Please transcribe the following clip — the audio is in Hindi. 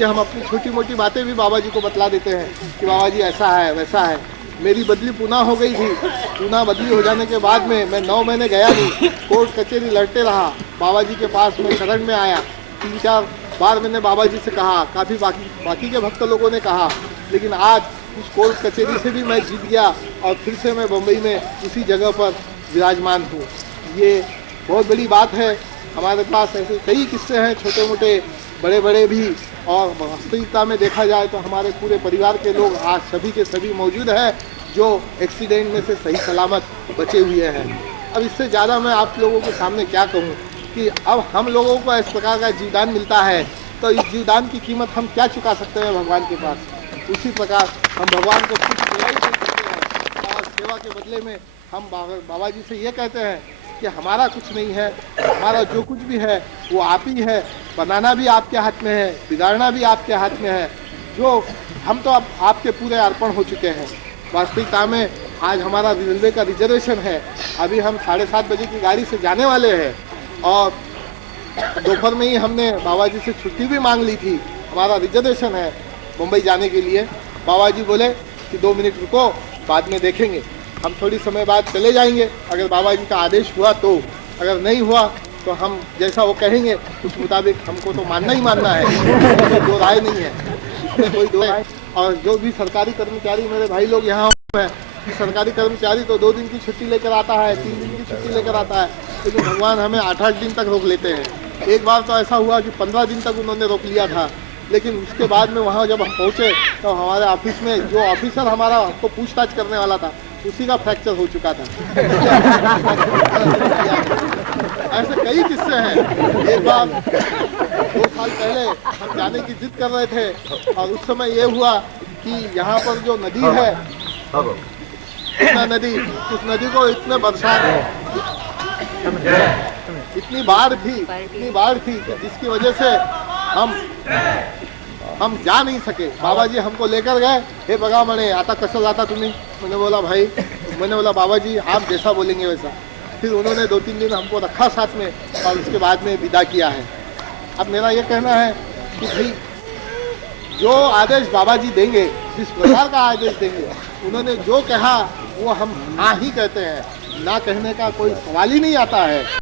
कि हम अपनी छोटी मोटी बातें भी बाबा जी को बतला देते हैं कि बाबा जी ऐसा है वैसा है। मेरी बदली पूना हो गई थी। पूना बदली हो जाने के बाद में मैं 9 महीने गया नहीं, कोर्ट कचहरी लड़ते रहा। बाबा जी के पास में शरण में आया, 3-4 बार मैंने बाबा जी से कहा, काफ़ी बाकी के भक्त लोगों ने कहा, लेकिन आज उस कोर्ट कचहरी से भी मैं जीत गया और फिर से मैं बम्बई में उसी जगह पर विराजमान हूँ। ये बहुत बड़ी बात है। हमारे पास ऐसे कई किस्से हैं, छोटे मोटे बड़े बड़े भी, और वास्तविकता में देखा जाए तो हमारे पूरे परिवार के लोग आज सभी के सभी मौजूद हैं जो एक्सीडेंट में से सही सलामत बचे हुए हैं। अब इससे ज़्यादा मैं आप लोगों के सामने क्या कहूँ कि अब हम लोगों को इस प्रकार का जीवदान मिलता है तो इस जीवदान की कीमत हम क्या चुका सकते हैं भगवान के पास। उसी प्रकार हम भगवान को कुछ दिलाई दे सकते हैं और सेवा के बदले में हम बाबा जी से ये कहते हैं कि हमारा कुछ नहीं है, हमारा जो कुछ भी है वो आप ही है। बनाना भी आपके हाथ में है, बिगाड़ना भी आपके हाथ में है। जो हम तो अब आपके पूरे अर्पण हो चुके हैं। वास्तविकता में आज हमारा रेलवे का रिजर्वेशन है, अभी हम 7:30 बजे की गाड़ी से जाने वाले हैं और दोपहर में ही हमने बाबा जी से छुट्टी भी मांग ली थी। हमारा रिजर्वेशन है मुंबई जाने के लिए। बाबा जी बोले कि 2 मिनट रुको, बाद में देखेंगे, हम थोड़ी समय बाद चले जाएंगे, अगर बाबा जी का आदेश हुआ तो, अगर नहीं हुआ तो हम जैसा वो कहेंगे उस मुताबिक हमको तो मानना ही मानना है, कोई दो राय नहीं है, इसमें कोई दो राय। और जो भी सरकारी कर्मचारी मेरे भाई लोग यहाँ हैं, सरकारी कर्मचारी तो 2 दिन की छुट्टी लेकर आता है, 3 दिन की छुट्टी लेकर आता है, लेकिन भगवान हमें 8-8 दिन तक रोक लेते हैं। एक बार तो ऐसा हुआ कि 15 दिन तक उन्होंने रोक लिया था, लेकिन उसके बाद में वहाँ जब हम पहुँचे तो हमारे ऑफिस में जो ऑफिसर हमारा हमको पूछताछ करने वाला था उसी का फ्रैक्चर हो चुका था। ऐसे कई किस्से हैं। एक बार 2 साल पहले हम जाने की जिद कर रहे थे और उस समय ये हुआ कि यहाँ पर जो नदी है, कृष्णा नदी, उस नदी को इतने बरसात, इतनी बाढ़ थी जिसकी वजह से हम जा नहीं सके। बाबा जी हमको लेकर गए, हे बगा म्हणे आता कसं जाता तुम्ही? मैंने बोला बाबा जी आप जैसा बोलेंगे वैसा। फिर उन्होंने 2-3 दिन हमको रखा साथ में और उसके बाद में विदा किया है। अब मेरा ये कहना है कि भाई जो आदेश बाबा जी देंगे, जिस प्रकार का आदेश देंगे, उन्होंने जो कहा वो हम हाँ ही कहते हैं, ना कहने का कोई सवाल ही नहीं आता है।